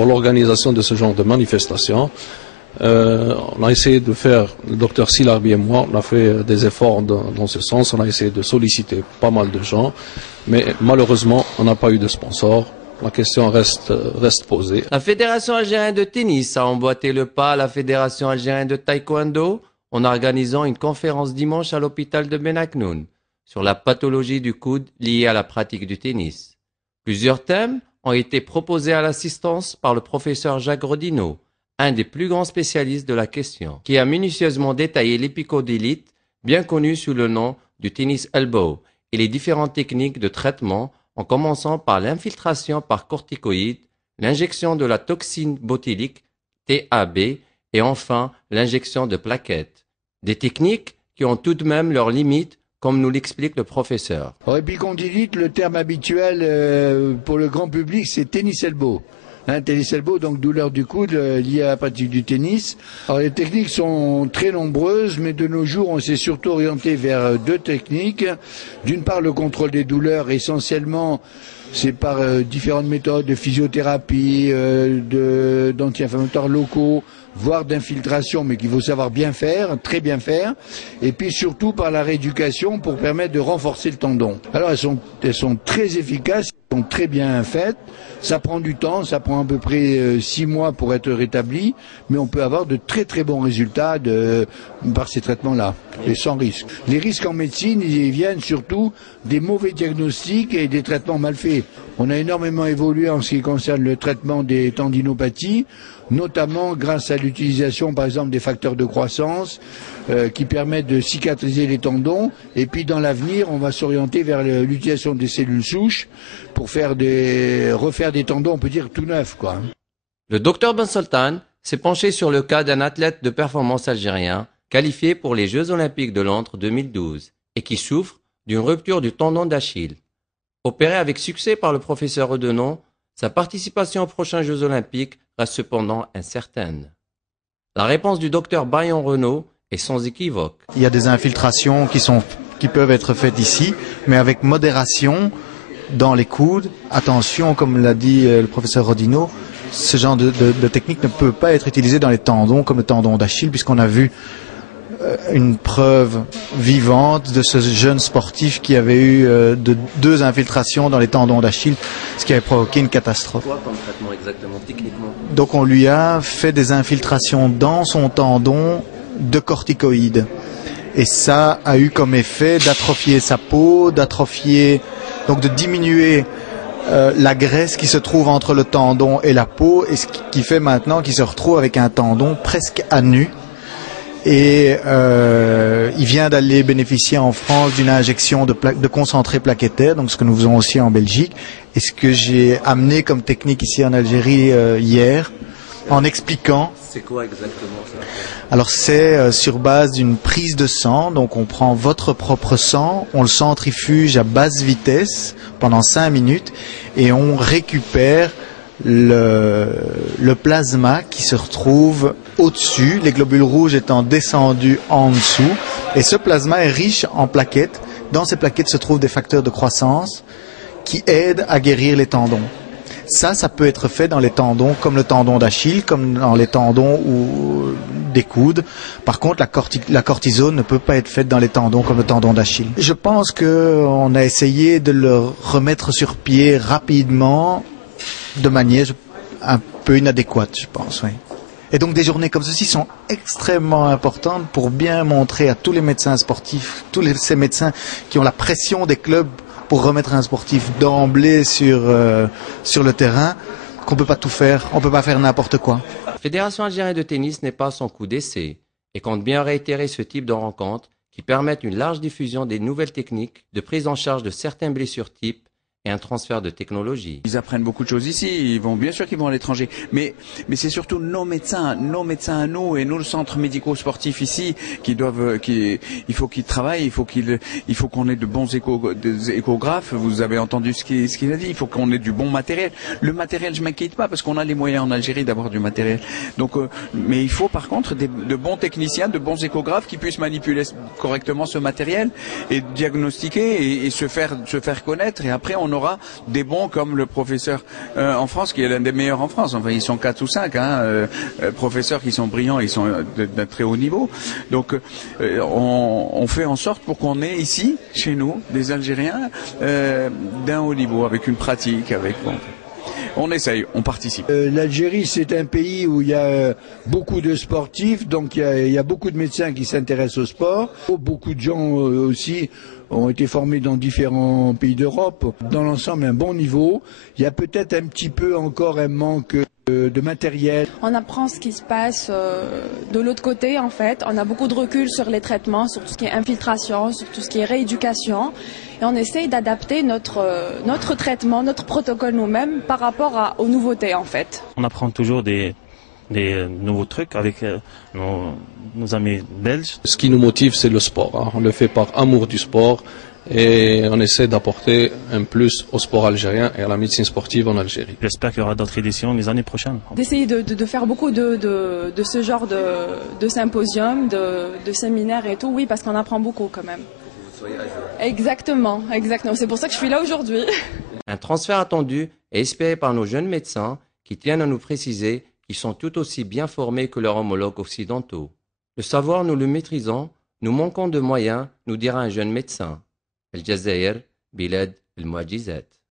pour l'organisation de ce genre de manifestation. On a essayé de faire, le docteur Silarbi et moi, on a fait des efforts dans ce sens. On a essayé de solliciter pas mal de gens, mais malheureusement, on n'a pas eu de sponsor. La question reste posée. La Fédération algérienne de tennis a emboîté le pas à la Fédération algérienne de taekwondo en organisant une conférence dimanche à l'hôpital de Benaknoun sur la pathologie du coude liée à la pratique du tennis. Plusieurs thèmes ont été proposés à l'assistance par le professeur Jacques Rodino, un des plus grands spécialistes de la question, qui a minutieusement détaillé l'épicondylite, bien connu sous le nom du tennis elbow, et les différentes techniques de traitement, en commençant par l'infiltration par corticoïdes, l'injection de la toxine botulique, TAB, et enfin l'injection de plaquettes. Des techniques qui ont tout de même leurs limites, comme nous l'explique le professeur. En épicondylite, le terme habituel pour le grand public, c'est tennis elbow. Tennis elbow, donc douleur du coude liée à la pratique du tennis. Alors les techniques sont très nombreuses, mais de nos jours, on s'est surtout orienté vers deux techniques. D'une part, le contrôle des douleurs, essentiellement, c'est par différentes méthodes de physiothérapie, d'anti-inflammatoires locaux, voire d'infiltration, mais qu'il faut savoir bien faire, très bien faire. Et puis surtout par la rééducation pour permettre de renforcer le tendon. Alors elles sont très efficaces, elles sont très bien faites. Ça prend du temps, ça prend à peu près 6 mois pour être rétabli, mais on peut avoir de très très bons résultats par ces traitements-là, et sans risque. Les risques en médecine, ils viennent surtout des mauvais diagnostics et des traitements mal faits. On a énormément évolué en ce qui concerne le traitement des tendinopathies, notamment grâce à l'utilisation par exemple des facteurs de croissance qui permettent de cicatriser les tendons, et puis dans l'avenir on va s'orienter vers l'utilisation des cellules souches pour refaire des tendons, on peut dire tout neufs, quoi. Le docteur Ben Sultan s'est penché sur le cas d'un athlète de performance algérien qualifié pour les Jeux Olympiques de Londres 2012 et qui souffre d'une rupture du tendon d'Achille. Opéré avec succès par le professeur Redenon, sa participation aux prochains Jeux Olympiques reste cependant incertaine. La réponse du docteur Bayon Renaud est sans équivoque. Il y a des infiltrations qui peuvent être faites ici, mais avec modération dans les coudes. Attention, comme l'a dit le professeur Rodino, ce genre de technique ne peut pas être utilisé dans les tendons comme le tendon d'Achille, puisqu'on a vu une preuve vivante de ce jeune sportif qui avait eu 2 infiltrations dans les tendons d'Achille, ce qui avait provoqué une catastrophe. Quoi comme traitement exactement, techniquement? Donc on lui a fait des infiltrations dans son tendon de corticoïdes. Et ça a eu comme effet d'atrophier sa peau, donc de diminuer la graisse qui se trouve entre le tendon et la peau, et ce qui fait maintenant qu'il se retrouve avec un tendon presque à nu. Et il vient d'aller bénéficier en France d'une injection de concentré plaquettaire, donc ce que nous faisons aussi en Belgique, et ce que j'ai amené comme technique ici en Algérie hier, en expliquant. C'est quoi exactement ça? Alors c'est sur base d'une prise de sang, donc on prend votre propre sang, on le centrifuge à basse vitesse pendant 5 minutes et on récupère le plasma qui se retrouve au-dessus, les globules rouges étant descendus en dessous, et ce plasma est riche en plaquettes. Dans ces plaquettes se trouvent des facteurs de croissance qui aident à guérir les tendons. Ça peut être fait dans les tendons comme le tendon d'Achille, comme dans les tendons des coudes. Par contre, la cortisone ne peut pas être faite dans les tendons comme le tendon d'Achille. Je pense qu'on a essayé de le remettre sur pied rapidement, de manière un peu inadéquate, je pense, oui. Et donc des journées comme ceci sont extrêmement importantes pour bien montrer à tous les médecins sportifs, ces médecins qui ont la pression des clubs pour remettre un sportif d'emblée sur le terrain, qu'on peut pas tout faire, on peut pas faire n'importe quoi. La Fédération algérienne de tennis n'est pas à son coup d'essai et compte bien réitérer ce type de rencontres qui permettent une large diffusion des nouvelles techniques de prise en charge de certaines blessures types et un transfert de technologie. Ils apprennent beaucoup de choses ici, bien sûr qu'ils vont à l'étranger, mais c'est surtout nos médecins à nous et nous le centre médico-sportif ici il faut qu'ils travaillent, il faut qu'on ait de bons échographes. Vous avez entendu ce qu'il a dit, il faut qu'on ait du bon matériel. Le matériel, je m'inquiète pas parce qu'on a les moyens en Algérie d'avoir du matériel. Donc, mais il faut par contre de bons techniciens, de bons échographes qui puissent manipuler correctement ce matériel et diagnostiquer et se faire connaître. Et après on on aura des bons comme le professeur en France, qui est l'un des meilleurs en France. Enfin, ils sont 4 ou 5 professeurs qui sont brillants, ils sont d'un très haut niveau. Donc, on fait en sorte pour qu'on ait ici, chez nous, des Algériens d'un haut niveau, avec une pratique, avec bon. On essaye, on participe. L'Algérie, c'est un pays où il y a beaucoup de sportifs, donc il y a beaucoup de médecins qui s'intéressent au sport. Beaucoup de gens aussi ont été formés dans différents pays d'Europe. Dans l'ensemble, un bon niveau. Il y a peut-être un petit peu encore un manque de matériel. On apprend ce qui se passe de l'autre côté, en fait. On a beaucoup de recul sur les traitements, sur tout ce qui est infiltration, sur tout ce qui est rééducation. Et on essaye d'adapter notre traitement, notre protocole nous-mêmes par rapport aux nouveautés, en fait. On apprend toujours des nouveaux trucs avec nos amis belges. Ce qui nous motive, c'est le sport. Hein. On le fait par amour du sport et on essaie d'apporter un plus au sport algérien et à la médecine sportive en Algérie. J'espère qu'il y aura d'autres éditions les années prochaines. D'essayer de faire beaucoup de ce genre de symposiums, de séminaires et tout, oui, parce qu'on apprend beaucoup quand même. Exactement. C'est pour ça que je suis là aujourd'hui. Un transfert attendu et espéré par nos jeunes médecins qui tiennent à nous préciser qu'ils sont tout aussi bien formés que leurs homologues occidentaux. Le savoir, nous le maîtrisons, nous manquons de moyens, nous dira un jeune médecin. El Jazair, Bilad el Mu'ajizat.